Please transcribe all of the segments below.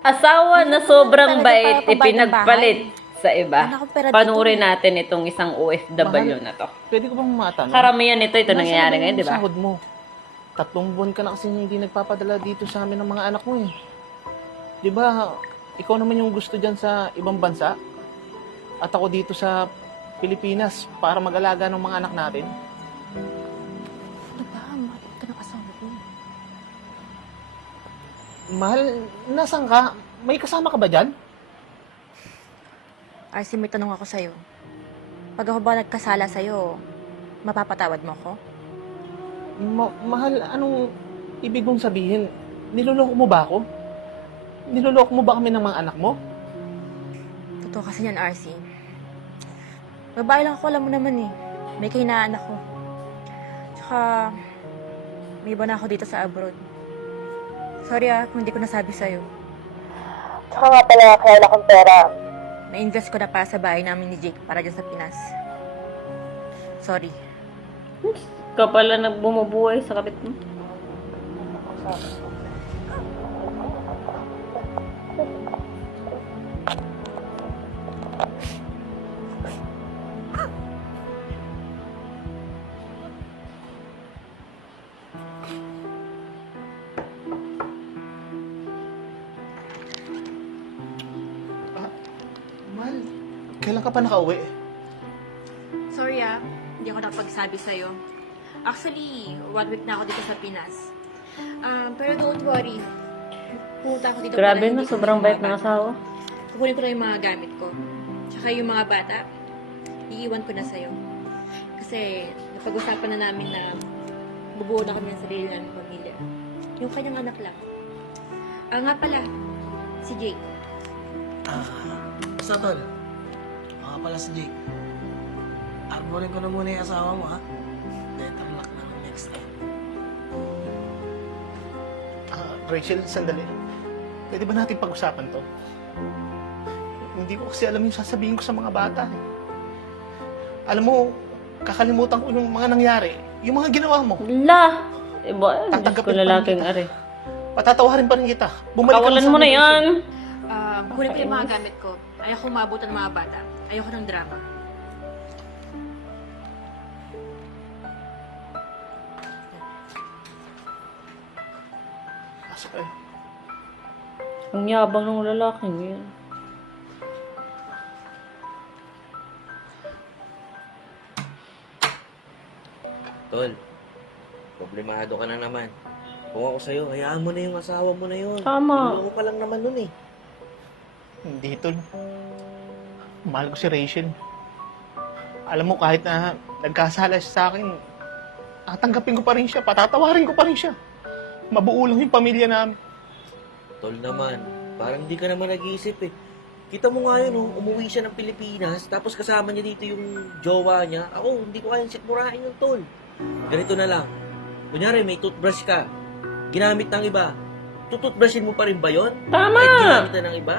Asawa na sobrang Talaga bait, tayo pambayad ng ipinagpalit sa iba. Wala akong pera dito. Panuorin natin itong isang OFW na to. Pwede ko bang matanong? Karamihan nito, ito Nasaan nangyayari na ba ngayon, yung di ba? sahod mo? 3 buwan ka na kasi hindi nagpapadala dito sa amin ng mga anak mo eh. Di ba, ikaw naman yung gusto dyan sa ibang bansa? At ako dito sa Pilipinas para mag-alaga ng mga anak natin? Ano ba? Mahal ka ng asawa ko. Mahal, nasan ka? May kasama ka ba dyan? RC, may tanong ako sa'yo. Pag ako ba nagkasala sa'yo, mapapatawad mo ko? Mahal, anong ibig mong sabihin? Niloloko mo ba ako? Niloloko mo ba kami ng mga anak mo? Totoo kasi yan, RC. Babae lang ako, alam mo naman eh. May kahinaan ako. Tsaka, may iba na ako dito sa abroad. Sorry kung hindi ko nasabi sa'yo. Tsaka nga pala, kaya wala akong pera. Na-invest ko na para sa bahay namin ni Jake para dyan sa Pinas. Sorry. Ikaw pala nagbumubuhay sa kapit mo. Mahal, kailan ka pa nakauwi? Sorry hindi ako nakapagsabi sa'yo. Actually, 1 week na ako dito sa Pinas. Pero don't worry. Pumunta ako dito Grabe para na, hindi ko sobrang yung bait mga ng bata. asawa. Kukunin ko na yung mga gamit ko. Tsaka yung mga bata, iiwan ko na sa'yo. Kasi napag-usapan na namin na bubuo na kami ng sarili namin pamilya. Yung kanyang anak lang. Nga pala, si Jake. Basta tol, mga pala si Jake. Arborin ko na muna yung asawa mo ha. Better luck na lang next time. Rachel, sandali. Pwede ba natin pag-usapan to? Hindi ko kasi alam yung sasabihin ko sa mga bata. Alam mo, kakalimutan ko yung mga nangyari. Yung mga ginawa mo. La! Iba, Diyos Tatanggapin ko pa rin lalaking kita. ari. Patatawarin pa rin kita. Bumalik ka Kawalan lang sa mo na amin, yan. Kunin ko yung mga gamit ko. Ayoko maabutan ng mga bata. Ayoko ng drama. Rachel. Pasok eh. Ang yabang ng lalaking yun. Tol, problemado ka na naman. Kung ako sa'yo, hayaan mo na yung asawa mo na yun. Tama. Niloko ka lang naman nun eh. Hindi tol. Mahal ko si Rachel. Alam mo, kahit na nagkasala siya sa akin, tatanggapin ko pa rin siya, patatawarin ko pa rin siya. Mabuo lang yung pamilya namin. Tol naman, parang hindi ka naman nag-iisip eh. Kita mo nga yun, oh, umuwi siya ng Pilipinas, tapos kasama niya dito yung jowa niya. Ako, hindi ko kayang sikmurahin yung tol. Ganito na lang. Kunyari, may toothbrush ka. Ginamit ng iba. Tututbrushin mo pa rin ba yun? Tama! Kahit ginamit na ng iba?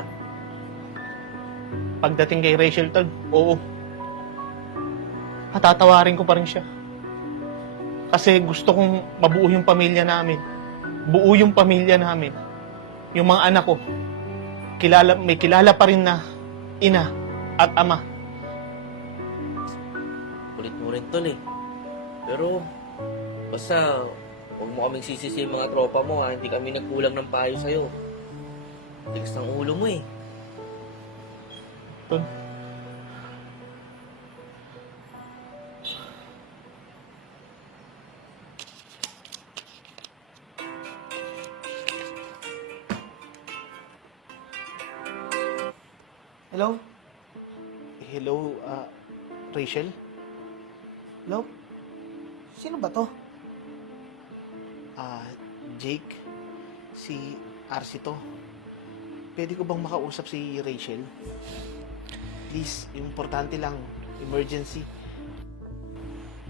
Pagdating kay Rachel, tol, oo. Patatawarin ko pa rin siya. Kasi gusto kong mabuo yung pamilya namin. Buo yung pamilya namin. Yung mga anak ko, may kilala pa rin na ina at ama. Kulit mo rin tol eh. Pero, basta, huwag mo kaming sisisi yung mga tropa mo ha. Hindi kami nagkulang ng payo sa'yo. Tigas ng ulo mo eh. Tol. Hello? Hello, Rachel? Hello? Sino ba to? Jake, si RC to. Pwede ko bang makausap si Rachel? Please, importante lang. Emergency.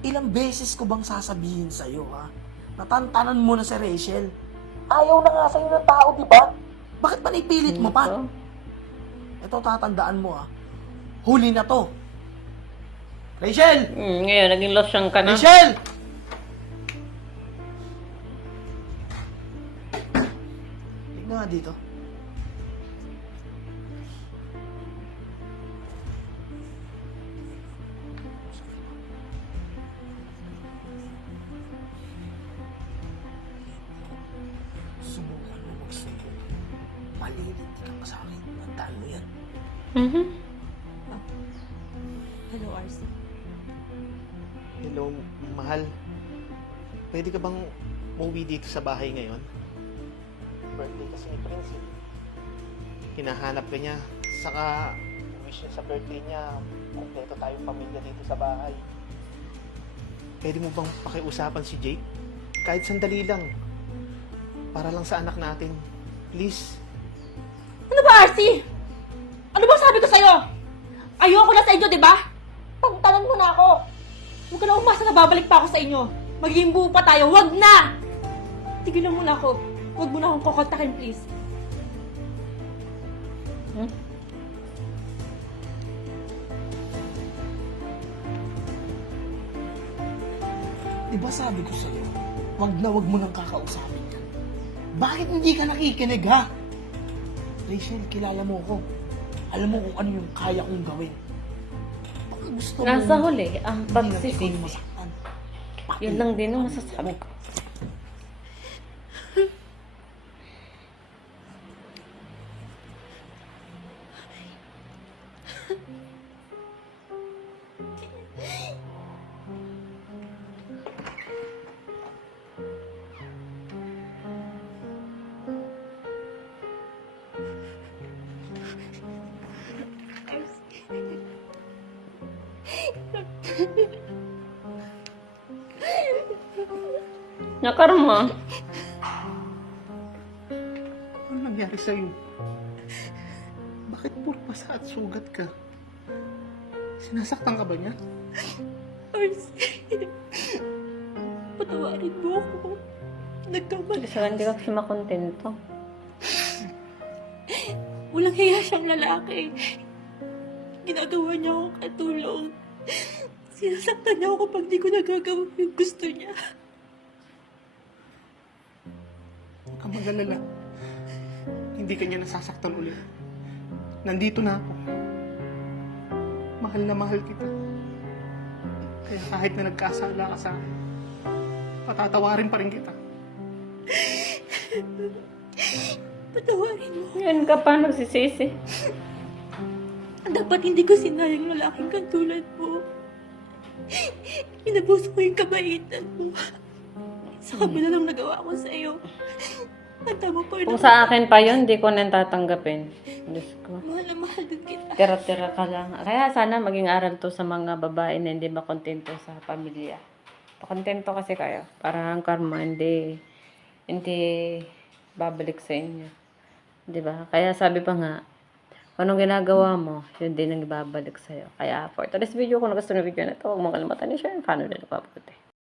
Ilang beses ko bang sasabihin sa'yo, ha? Natantanan mo na si Rachel. Ayaw na nga sa'yo ng tao, di ba? Bakit ba naipilit mo pa? Ito, tatandaan mo, ha? Huli na to. Rachel! Ngayon, naging losyang ka na. Rachel! Tignan nga dito. Malilindi ka pa sa akin. Tandaan mo yan. Mhm. Hello, RC. Hello, mahal. Pwede ka bang umuwi dito sa bahay ngayon? Birthday kasi ni Prince eh. Hinahanap ka niya. Saka, wish niya sa birthday niya, kumpleto tayong pamilya dito sa bahay. Pwede mo bang pakiusapan si Jake? Kahit sandali lang. Para lang sa anak natin. Please. Ano ba, RC? Ano bang sabi ko sa'yo? Ayoko na sa inyo, di ba? Pagtanan mo na ako. Huwag ka na umasa na babalik pa ako sa inyo. Magiging buo pa tayo. Huwag na! Tigilan mo na ako. Huwag mo na akong kukontakin, please. Hmm? Di ba sabi ko sa'yo, wag mo nang kakausapin yan. Bakit hindi ka nakikinig, ha? Rachel, kilala mo ko. Alam mo kung ano yung kaya kong gawin. Baka gusto mo... Nasa huli, ang hindi na ikaw yung pagsisisi. masaktan. Pati Yun lang din ang masasabi ko. Nakarma. Ano nangyari sa'yo? Bakit puro pasa at sugat ka? Sinasaktan ka ba niya? RC, patawarin mo ako. Nagkamali. Kasi hindi ka kasi makontento. Walang hiya siyang lalaki. Ginagawa niya akong katulong. Sinasaktan niya ako kapag di ko nagagawa yung gusto niya. Huwag kang mag-alala. Hindi ka niya nasasaktan ulit. Nandito na ako. Mahal na mahal kita. Kaya kahit na nagkasala ka sa akin, patatawarin pa rin kita. Patawarin mo. Yan ka pa nagsisisi. Dapat hindi ko sinayang lalaking katulad mo. Inabuso ko yung kabaitan mo. Sa kabila ng nagawa ko sa iyo. Tanda mo pa rin Kung sa akin pa yun, di ko nang tatanggapin. Diyos ko. mahal na mahal din kita. Tira-tira ka lang. Kaya sana maging aral to sa mga babae na hindi makontento sa pamilya. Pakontento kasi kayo. Para ang karma hindi babalik sa inyo. Di ba? Kaya sabi pa nga, kung anong ginagawa mo, yun din ang ibabalik sa'yo. Kaya for today's video, kung nagustuhan ng video na ito, huwag mong kalimutan i-share. Paano nila paputi.